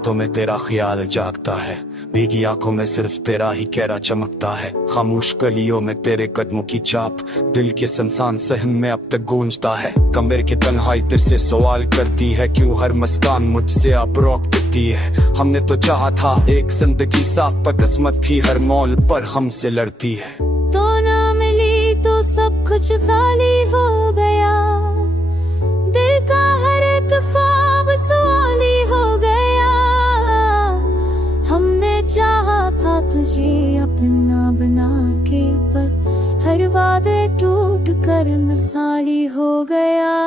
रातों में तेरा ख्याल जागता है, भीगी आंखों में सिर्फ तेरा ही चेहरा चमकता है। खामोश गलियों में तेरे कदमों की चाप दिल के सुनसान सहन में अब तक गूंजता है। कमरे की तन्हाई तेरे से सवाल करती है, क्यों हर मुस्कान मुझसे अब रोक देती है। हमने तो चाहा था एक जिंदगी साथ, पर किस्मत थी हर मौल पर हमसे लड़ती है। तो ना मिली तो सब कुछ खाली हो गया, दिल का हर एक ख्वाब सवाली हो गया। हमने चाहा था तुझे अपना बना के, पर हर वादे टूट कर मिसाली हो गया।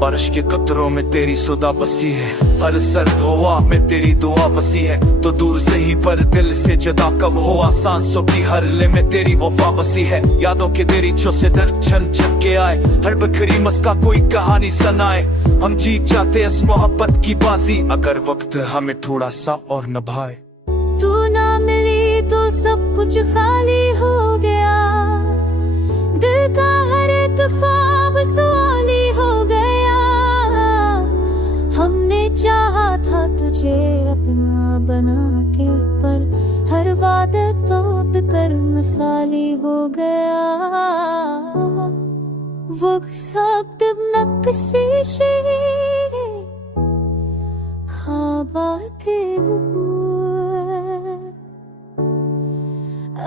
बारिश के कतरों में तेरी सुधा बसी है, हर सर्द हवा में तेरी दुआ बसी है। तो दूर से ही पर दिल से जुदा कब हुआ, सांसों की हर ले में तेरी वफा बसी है। यादों के दरीचों से दर्द छन छन के आए, हर बखरी मस्का कोई कहानी सुनाए। हम जीत जाते इस मोहब्बत की बाजी, अगर वक्त हमें थोड़ा सा और निभाए। तू ना मिली तो सब कुछ खाली हो गया, दिल का हर एक ख्वाब सवाली हो गया। हमने चाहा था तुझे अपना बना के, पर हर वादे तोड़ कर मिसाली हो गया। वो शब्द नक्शिशे हाँ बातें हुए,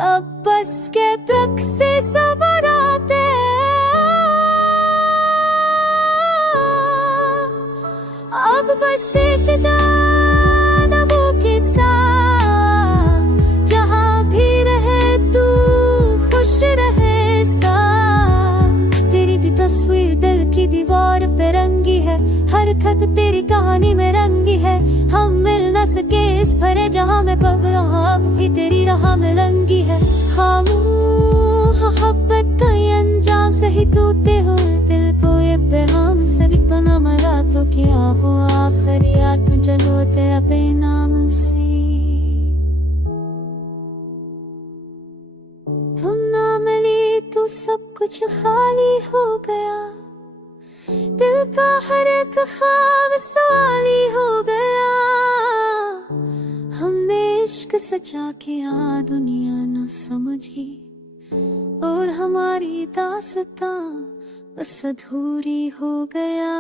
अब बस के प्रक से सबर आते। अब बस एक दानवों के साथ, जहाँ भी रहे तू खुश रहे साथ। तेरी दी तस्वीर दिल की दीवार पे रंगी है, हर खत तेरी कहानी में रंगी है। हम मिल न सके इस भरे जहाँ में, पर रहा भी तेरी राह में लंगी है। खामोश मोहब्बत का ये अंजाम सही टूटे हुए दिल को ये पैगाम सही तो न मरा तो क्या हुआ, आखिरी आत्म जलो तेरा बेनाम से। तुम ना मिली तो सब कुछ खाली हो गया, दिल का हर एक ख्वाब सवाली हो गया। हमने इश्क सचा किया दुनिया न समझी, और हमारी दास्तां बस अधूरी हो गया।